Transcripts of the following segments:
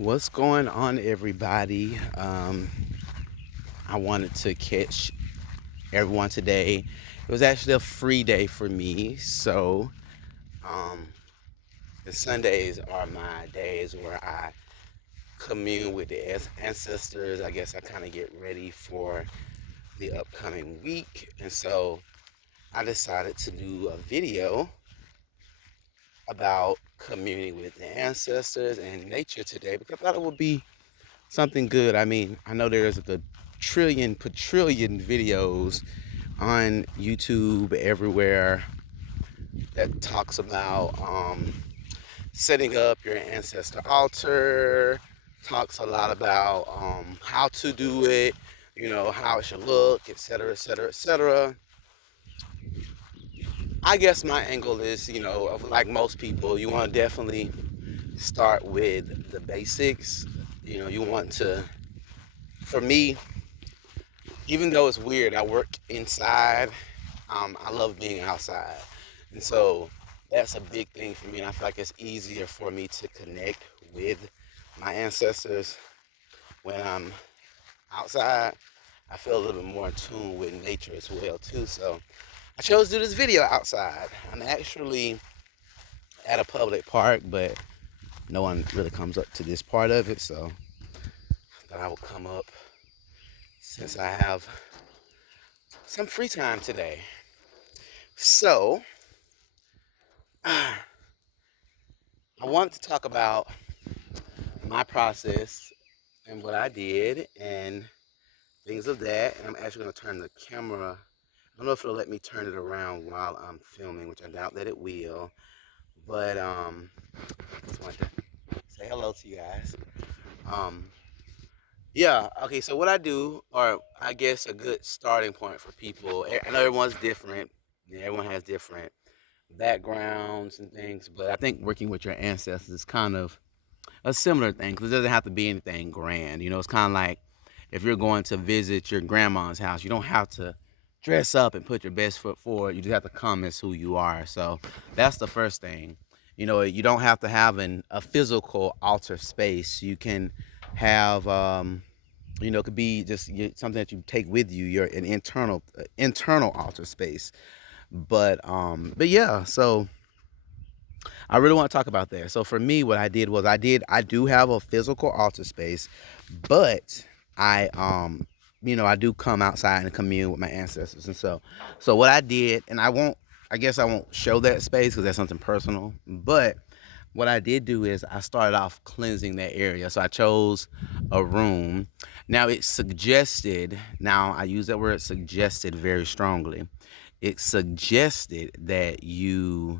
What's going on, everybody? I wanted to catch everyone today. It was actually a free day for me, so um, the Sundays are my days where I commune with the ancestors. I guess I kind of get ready for the upcoming week, and so I decided to do a video about communing with the ancestors and nature today because I thought it would be something good. I mean, I know there's a trillion, quadrillion videos on YouTube everywhere that talks about setting up your ancestor altar, talks a lot about how to do it, how it should look, etc., etc., etc. I guess my angle is, like most people, you want to definitely start with the basics. You want to, for me, even though it's weird, I work inside. I love being outside, and so that's a big thing for me. And I feel like it's easier for me to connect with my ancestors when I'm outside. I feel a little bit more in tune with nature as well too. So I chose to do this video outside. I'm actually at a public park, but no one really comes up to this part of it. So I thought I would come up since I have some free time today. So I wanted to talk about my process and what I did and things of that. And I'm actually going to turn the camera. I don't know if it'll let me turn it around while I'm filming, which I doubt that it will. But just wanted to say hello to you guys. Um, yeah. Okay. So what I do, or I guess a good starting point for people. I know everyone's different. Everyone has different backgrounds and things, but I think working with your ancestors is kind of a similar thing because it doesn't have to be anything grand. It's kind of like if you're going to visit your grandma's house, you don't have to dress up and put your best foot forward. You just have to come as who you are. So that's the first thing. You don't have to have a physical altar space. You can have, it could be just something that you take with you. You're an internal altar space. But yeah. So I really want to talk about that. So for me, what I did was I do have a physical altar space, but I do come outside and commune with my ancestors. And so what I did, and I guess I won't show that space because that's something personal, but what I did do is I started off cleansing that area. So I chose a room. Now now I use that word suggested very strongly. It suggested that if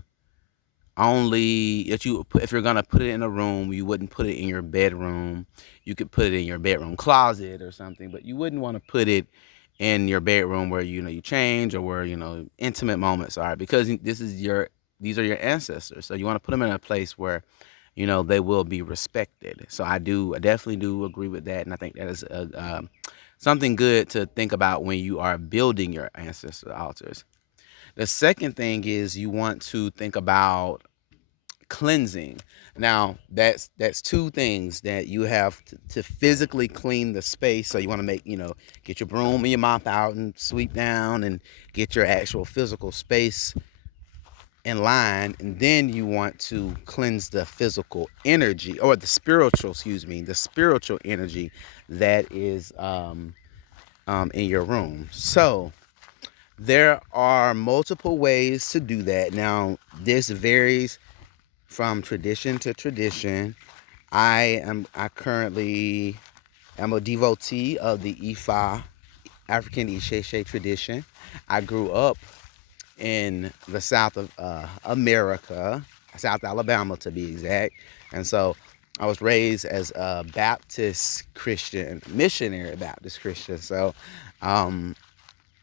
you're gonna put it in a room, you wouldn't put it in your bedroom. You could put it in your bedroom closet or something, but you wouldn't want to put it in your bedroom where you change, or where intimate moments are, because these are your ancestors. So you want to put them in a place where they will be respected. So I definitely do agree with that, and I think that is something good to think about when you are building your ancestor altars. The second thing is you want to think about cleansing. Now that's two things that you have to physically clean the space. So you want to get your broom and your mop out and sweep down and get your actual physical space in line, and then you want to cleanse the physical energy, or the spiritual energy that is in your room. So there are multiple ways to do that. Now this varies from tradition to tradition. I currently am a devotee of the Ifa African Isheshe tradition. I grew up in the South of America, South Alabama to be exact, and so I was raised as a Baptist Christian, missionary Baptist Christian. So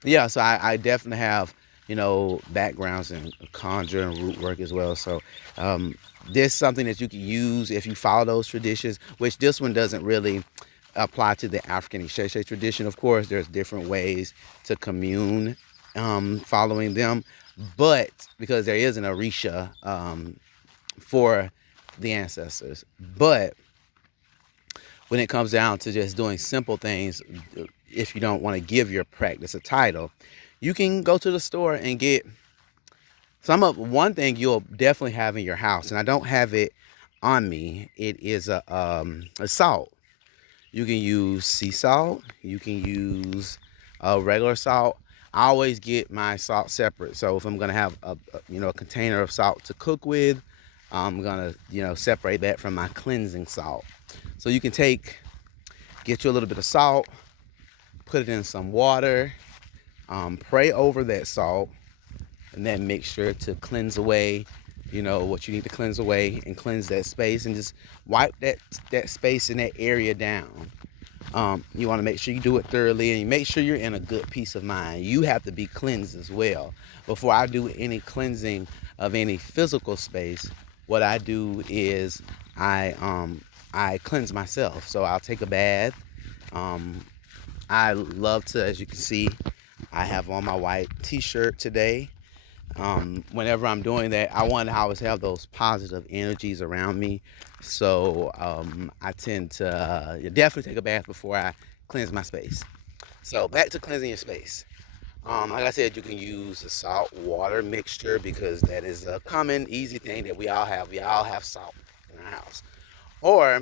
yeah, so I definitely have, backgrounds in conjure and root work as well. So this is something that you can use if you follow those traditions, which this one doesn't really apply to the African Isheshe tradition. Of course, there's different ways to commune following them, but because there is an Orisha for the ancestors. But when it comes down to just doing simple things, if you don't want to give your practice a title, you can go to the store and get one thing you'll definitely have in your house, and I don't have it on me. It is a salt. You can use sea salt. You can use regular salt. I always get my salt separate. So if I'm gonna have a container of salt to cook with, I'm gonna separate that from my cleansing salt. So you can get you a little bit of salt, put it in some water, pray over that salt and that mixture to cleanse away, what you need to cleanse away and cleanse that space and just wipe that space in that area down. You want to make sure you do it thoroughly and you make sure you're in a good peace of mind. You have to be cleansed as well. Before I do any cleansing of any physical space, what I do is I cleanse myself. So I'll take a bath. I love to, as you can see, I have on my white t-shirt today. Whenever I'm doing that, I want to always have those positive energies around me. So I tend to definitely take a bath before I cleanse my space. So back to cleansing your space. Like I said, you can use a salt water mixture because that is a common, easy thing that we all have. We all have salt in our house. Or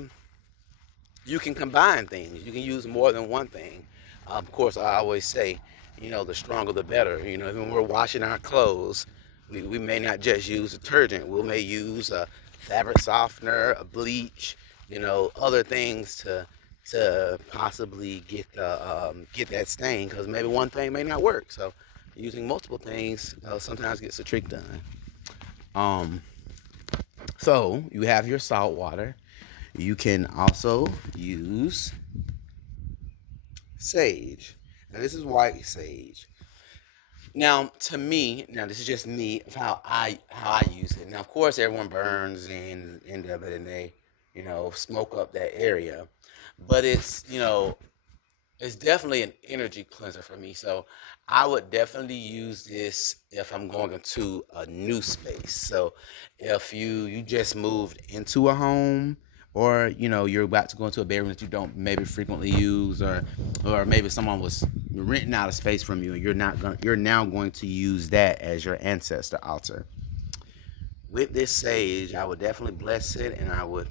you can combine things. You can use more than one thing. Of course, I always say, the stronger the better. When we're washing our clothes, we may not just use detergent. We may use a fabric softener, a bleach, other things to possibly get that stain because maybe one thing may not work. So using multiple things sometimes gets the trick done. So you have your salt water. You can also use sage. Now this is white sage. Now to me, this is just me of how I use it. Now of course everyone burns and end up it and they, smoke up that area. But it's definitely an energy cleanser for me. So I would definitely use this if I'm going into a new space. So if you just moved into a home or you're about to go into a bedroom that you don't maybe frequently use or maybe someone was renting out a space from you and you're now going to use that as your ancestor altar. With this sage, I would definitely bless it and I would,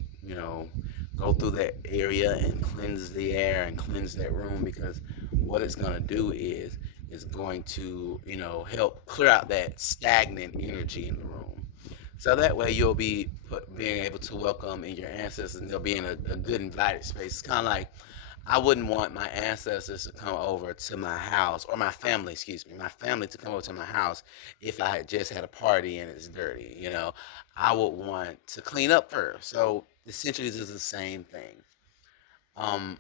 go through that area and cleanse the air and cleanse that room because what it's going to do is it's going to, help clear out that stagnant energy in the room. So that way you'll be being able to welcome in your ancestors and they'll be in a good invited space. It's kind of like I wouldn't want my ancestors to come over to my house, or my family, excuse me, my family to come over to my house if I had just had a party and it's dirty. I would want to clean up first. So essentially, this is the same thing. Um,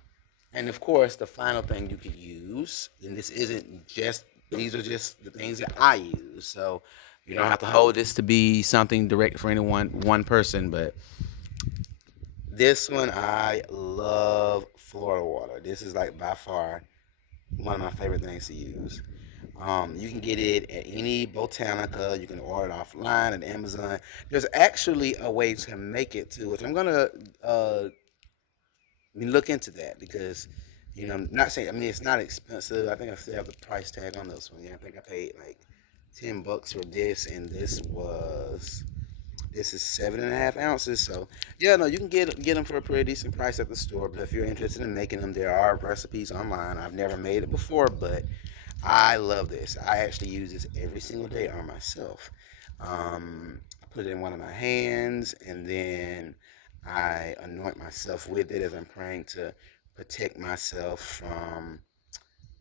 and of course, the final thing you could use, and these are just the things that I use. So you don't have to hold this to be something direct for one person, but this one, I love Florida water. This is like by far one of my favorite things to use. You can get it at any Botanica. You can order it offline at Amazon. There's actually a way to make it too, which I'm gonna look into that because I'm not saying. I mean, it's not expensive. I think I still have the price tag on this one. Yeah, I think I paid like $10 for this, and this is 7.5 ounces. So yeah, no, you can get them for a pretty decent price at the store. But if you're interested in making them, there are recipes online. I've never made it before, but I love this. I actually use this every single day on myself. I put it in one of my hands, and then I anoint myself with it as I'm praying to protect myself from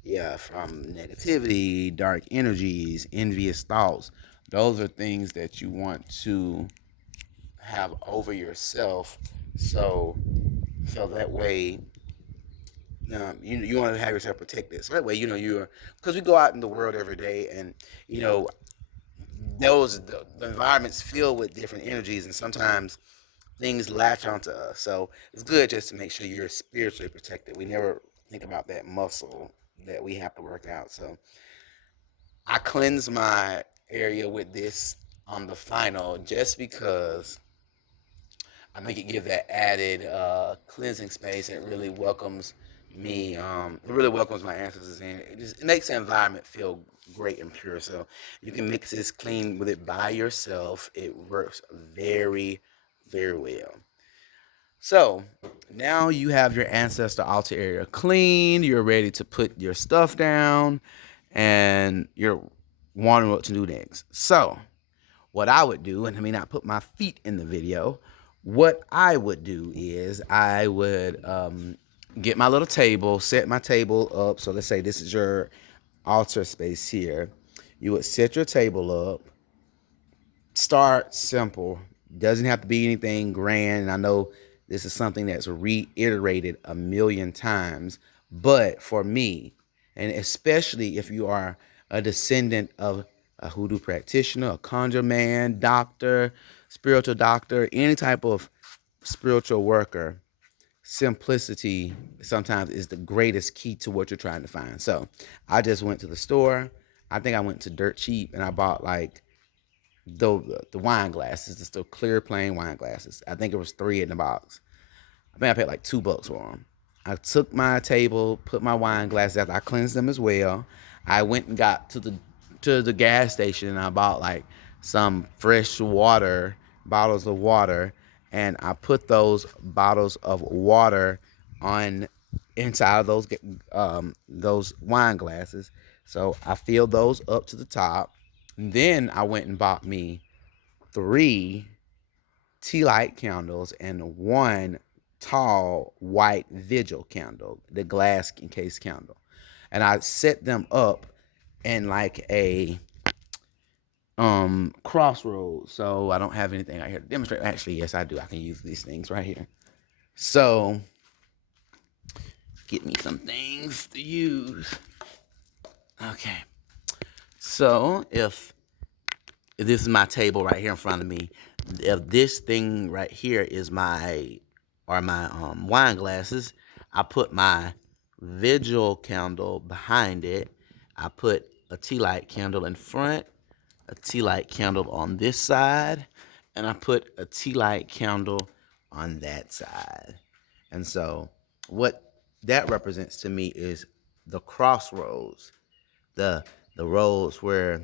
negativity, dark energies, envious thoughts. Those are things that you want to have over yourself. So that way, you want to have yourself protected. So that way, you're because we go out in the world every day, and you know the environment's filled with different energies, and sometimes things latch onto us. So it's good just to make sure you're spiritually protected. We never think about that muscle that we have to work out. So I cleanse my area with this on the final just because I think it gives that added cleansing space. And it really welcomes me. It really welcomes my ancestors in. It makes the environment feel great and pure. So you can mix this clean with it by yourself. It works very, very well. So now you have your ancestor altar area clean. You're ready to put your stuff down, and you're wondering what to do next. So what I would do, and I may not put my feet in the video, what I would do is I would get my little table, set my table up. So let's say this is your altar space here. You would set your table up. Start simple. Doesn't have to be anything grand. And I know this is something that's reiterated a million times, but for me, and especially if you are a descendant of a hoodoo practitioner, a conjure man, doctor, spiritual doctor, any type of spiritual worker, simplicity sometimes is the greatest key to what you're trying to find. So I just went to the store. I think I went to Dirt Cheap and I bought like the wine glasses, just the clear plain wine glasses. I think it was 3 in the box. I think I paid like $2 for them. I took my table, put my wine glasses after I cleansed them as well. I went and got to the gas station and I bought like some fresh water, bottles of water, and I put those bottles of water on inside of those wine glasses. So I filled those up to the top. And then I went and bought me 3 tea light candles and 1 tall white vigil candle, the glass encased candle. And I set them up in like a crossroads. So I don't have anything out here to demonstrate. Actually, yes, I do. I can use these things right here. So get me some things to use. Okay. So if this is my table right here in front of me, if this thing right here is my wine glasses, I put my vigil candle behind it. I put a tea light candle in front, a tea light candle on this side, and I put a tea light candle on that side. And so what that represents to me is the crossroads, the roads where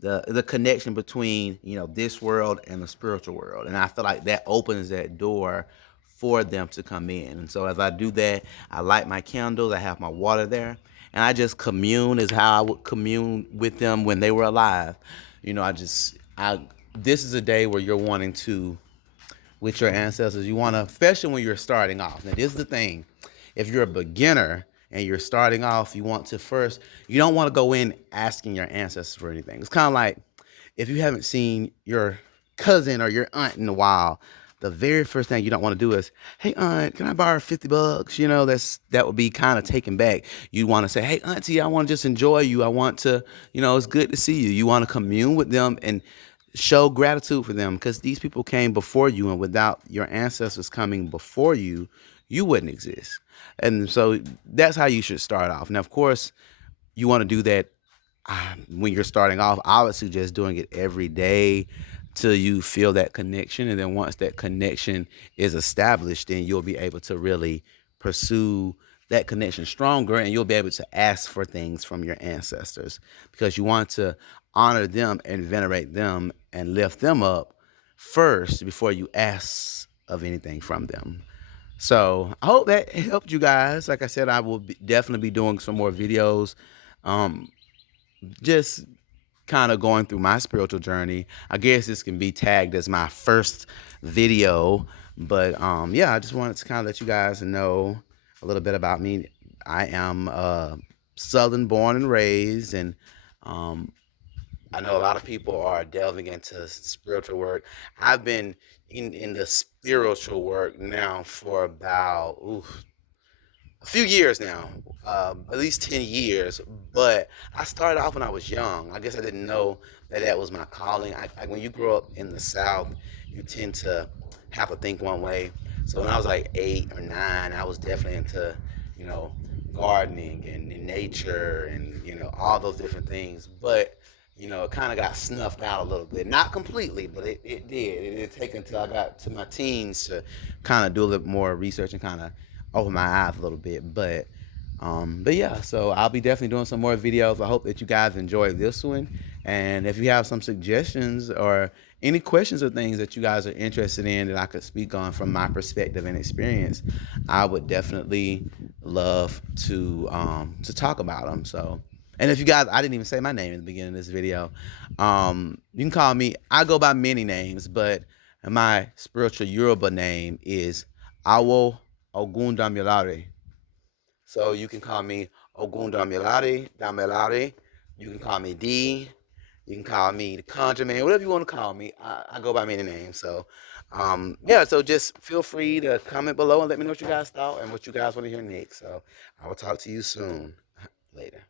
the connection between this world and the spiritual world. And I feel like that opens that door for them to come in. And so as I do that, I light my candles, I have my water there, and I just commune as how I would commune with them when they were alive. This is a day where you're wanting to, with your ancestors, you want to, especially when you're starting off. Now, this is the thing. If you're a beginner and you're starting off, you don't want to go in asking your ancestors for anything. It's kind of like if you haven't seen your cousin or your aunt in a while, the very first thing you don't want to do is, hey, aunt, can I borrow $50? That would be kind of taken back. You want to say, hey, auntie, I want to just enjoy you. I want to, it's good to see you. You want to commune with them and show gratitude for them because these people came before you, and without your ancestors coming before you, you wouldn't exist. And so that's how you should start off. Now, of course, you want to do that when you're starting off. I would suggest doing it every day till you feel that connection. And then once that connection is established, then you'll be able to really pursue that connection stronger, and you'll be able to ask for things from your ancestors because you want to honor them and venerate them and lift them up first before you ask of anything from them. So I hope that helped you guys. Like I said, I will definitely be doing some more videos, just kind of going through my spiritual journey. I guess this can be tagged as my first video, but yeah, I just wanted to kind of let you guys know a little bit about me. I am Southern born and raised, and I know a lot of people are delving into spiritual work. I've been in the spiritual work now for about a few years now, at least 10 years. But I started off when I was young. I guess I didn't know that was my calling. When you grow up in the South, you tend to have to think one way. So when I was like 8 or 9, I was definitely into, you know, gardening and nature and, all those different things. But it kind of got snuffed out a little bit. Not completely, but it did. It did take until I got to my teens to kind of do a little more research and kind of open my eyes a little bit. But yeah, so I'll be definitely doing some more videos. I hope that you guys enjoyed this one. And if you have some suggestions or any questions or things that you guys are interested in that I could speak on from my perspective and experience, I would definitely love to talk about them. So, and if you guys, I didn't even say my name in the beginning of this video. You can call me. I go by many names, but my spiritual Yoruba name is Awo Ogundamilare. So you can call me Ogundamilare, Damilare. You can call me D. You can call me the Conjure Man, whatever you want to call me. I go by many names. So, yeah, so just feel free to comment below and let me know what you guys thought and what you guys want to hear next. So, I will talk to you soon. Later.